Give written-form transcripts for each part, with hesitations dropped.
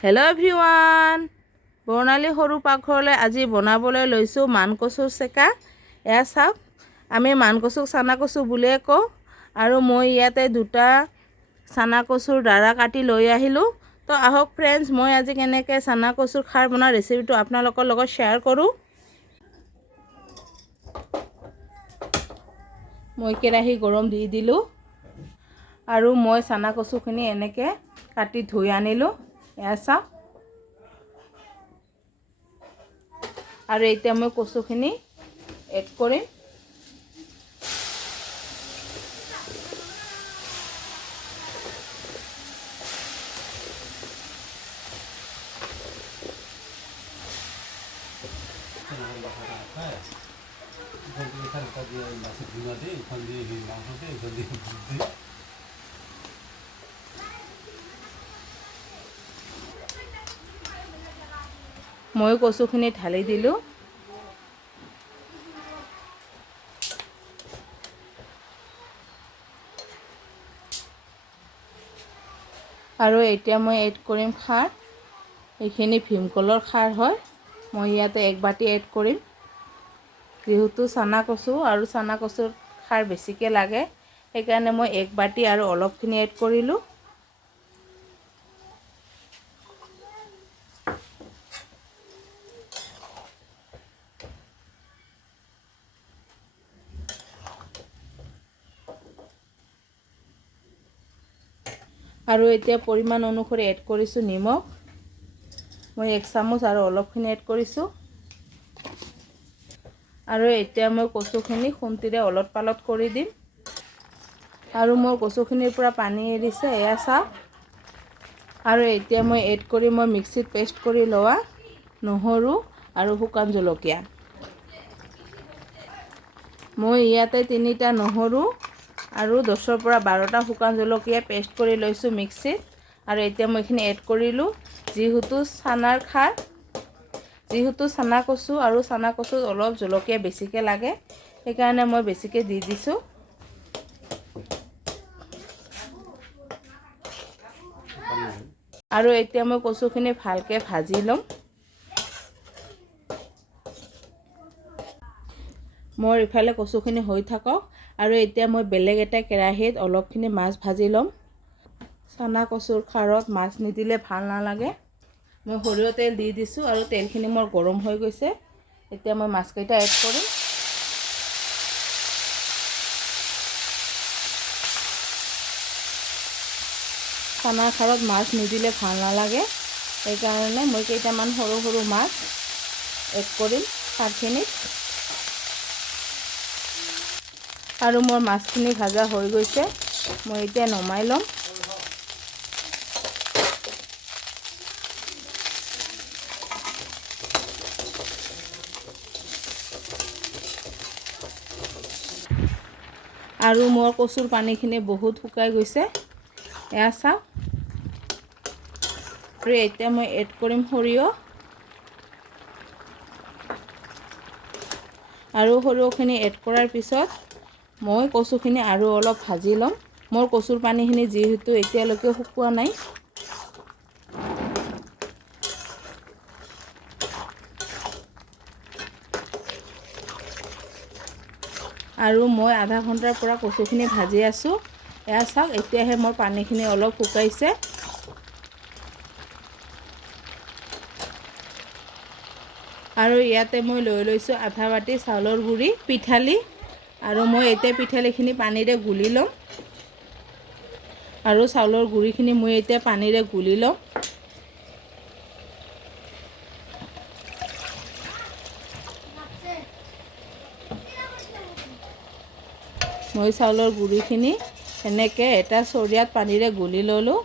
Hello' everyone, বৰ্ণালী সৰু পাকঘৰলৈ আজি বনাবলৈ লৈছোঁ মান কচুৰ চেকা। এয়া চাওক, আমি মান কচুক চানা কচু বুলিয়ে কওঁ। আৰু মই ইয়াতে দুটা চানা কচুৰ দ্বাৰা কাটি লৈ আহিলোঁ। তো আহক ফ্ৰেণ্ডছ, মই আজি কেনেকৈ চানা কচুৰ খাৰ বনোৱা ৰেচিপিটো আপোনালোকৰ লগত শ্বেয়াৰ কৰোঁ। মই কেৰাহী গৰম দি দিলোঁ আৰু মই চানা কচুখিনি এনেকৈ কাটি ধুই আনিলোঁ। এয়া চাওক, আৰু এতিয়া মই কচুখিনি এড কৰিম। মই কচুখিনি ঢালি দিলোঁ। আৰু এতিয়া মই এড কৰিম খাৰ। এইখিনি ভীমকলৰ খাৰ হয়। মই ইয়াতে 1 বাটি এড কৰিম। যিহেতু চানা কচু আৰু চানা কচুৰ খাৰ বেছিকৈ লাগে, সেইকাৰণে মই 1 বাটি আৰু অলপখিনি এড কৰিলোঁ। আৰু এতিয়া পৰিমাণ অনুসৰি এড কৰিছোঁ নিমখ। মই 1 চামুচ আৰু অলপখিনি এড কৰিছোঁ। আৰু এতিয়া মই কচুখিনি খুন্তিৰে অলপ পালট কৰি দিম। আৰু মোৰ কচুখিনিৰ পৰা পানী এৰিছে, এয়া চাওক। আৰু এতিয়া মই এড কৰিম মই মিক্সিত পেষ্ট কৰি লোৱা নহৰু আৰু শুকান জলকীয়া। মই ইয়াতে 3টা নহৰু আৰু 10ৰ পৰা 12টা শুকান জলকীয়া পেষ্ট কৰি লৈছোঁ মিক্সিত। আৰু এতিয়া মই এইখিনি এড কৰিলোঁ। যিহেতু চানা কচু আৰু চানা কচুত অলপ জলকীয়া বেছিকৈ লাগে, সেইকাৰণে মই বেছিকৈ দি দিছোঁ। আৰু এতিয়া মই কচুখিনি ভালকৈ ভাজি ল'ম। মোৰ ইফালে কচুখিনি হৈ থাকক। আৰু এতিয়া মই বেলেগ এটা কেৰাহীত অলপখিনি মাছ ভাজি ল'ম। চানা কচুৰ খাৰত মাছ নিদিলে ভাল নালাগে। মই সৰিয়হ তেল দি দিছোঁ আৰু তেলখিনি মোৰ গৰম হৈ গৈছে। এতিয়া মই মাছকেইটা এড কৰিম। চানাৰ খাৰত মাছ নিদিলে ভাল নালাগে, সেইকাৰণে মই কেইটামান সৰু সৰু মাছ এড কৰিম খাৰখিনিত। আৰু মোৰ মাছখিনি ভাজা হৈ গৈছে, মই এতিয়া নমাই ল'ম। আৰু মোৰ কচুৰ পানীখিনি বহুত শুকাই গৈছে, এয়া চাওক। আৰু এতিয়া মই এড কৰিম সৰিয়হ। আৰু সৰিয়হখিনি এড কৰাৰ পিছত মই কচুখিনি আৰু অলপ ভাজি ল'ম। মোৰ কচুৰ পানীখিনি যিহেতু এতিয়ালৈকে শুকোৱা নাই। আৰু মই আধা ঘণ্টাৰ পৰা কচুখিনি ভাজি আছোঁ। এয়া চাওক, এতিয়াহে মোৰ পানীখিনি অলপ শুকাইছে। আৰু ইয়াতে মই লৈ লৈছোঁ আধা বাটি চাউলৰ গুড়ি, পিঠালি। আৰু মই এতিয়া পিঠালিখিনি পানীৰে গুলি ল'ম। আৰু চাউলৰ গুড়িখিনি মই এতিয়া পানীৰে গুলি ল'ম। মই চাউলৰ গুড়িখিনি এনেকৈ এটা চৰিয়াত পানীৰে গুলি ল'লোঁ।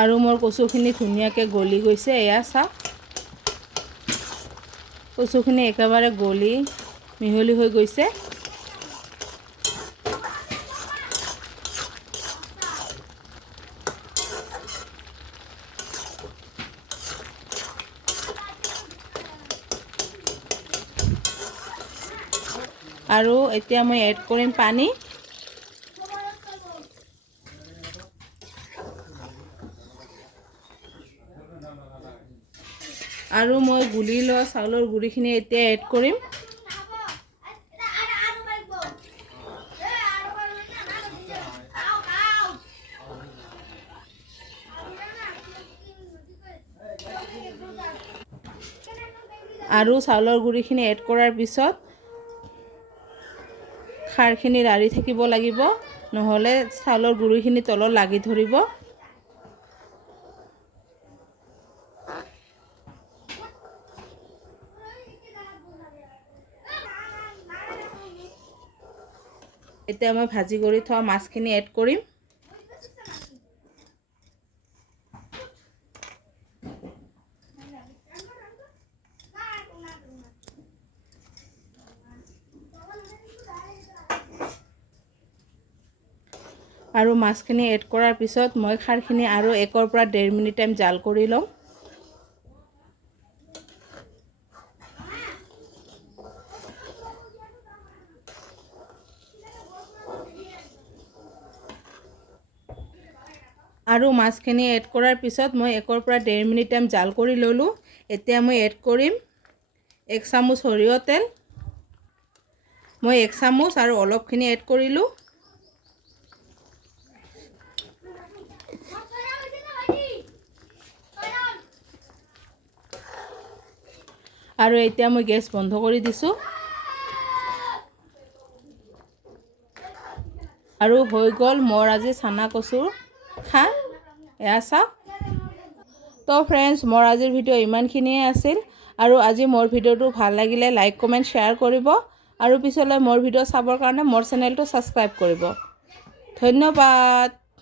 আৰু মোৰ কচুখিনি ধুনীয়াকৈ গলি গৈছে, এয়া চাওক। কচুখিনি একেবাৰে গলি মিহলি হৈ গৈছে। আৰু এতিয়া মই এড কৰিম পানী। আৰু মই গুলি লোৱা চাউলৰ গুড়িখিনি এতিয়া এড কৰিম। আৰু চাউলৰ গুড়িখিনি এড কৰাৰ পিছত খাৰখিনি লাৰি থাকিব লাগিব, নহ'লে চাউলৰ গুড়িখিনি তলত লাগি ধৰিব। এতিয়া মই ভাজি কৰি থোৱা মাছখিনি এড কৰিম। আৰু মাছখিনি এড কৰাৰ পিছত মই খাৰখিনি আৰু 1 পৰা 1.5 মিনিট টাইম জাল কৰি লওঁ। আৰু মাছখিনি এড কৰাৰ পিছত মই 1 পৰা 1.5 মিনিট টাইম জাল কৰি ল'লোঁ। এতিয়া মই এড কৰিম 1 চামুচ সৰিয়হ তেল। মই 1 চামুচ আৰু অলপখিনি এড কৰিলোঁ। আৰু এতিয়া মই গেছ বন্ধ কৰি দিছোঁ। আৰু হৈ গ'ল মোৰ আজি চানা কচুৰ খাৰ। এয়া চাওক। তো ফ্ৰেণ্ডছ, মোৰ আজিৰ ভিডিঅ' ইমানখিনিয়ে আছিল। আৰু আজি মোৰ ভিডিঅ'টো ভাল লাগিলে লাইক কমেণ্ট শ্বেয়াৰ কৰিব। আৰু পিছলৈ মোৰ ভিডিঅ' চাবৰ কাৰণে মোৰ চেনেলটো ছাবস্ক্ৰাইব কৰিব। ধন্যবাদ।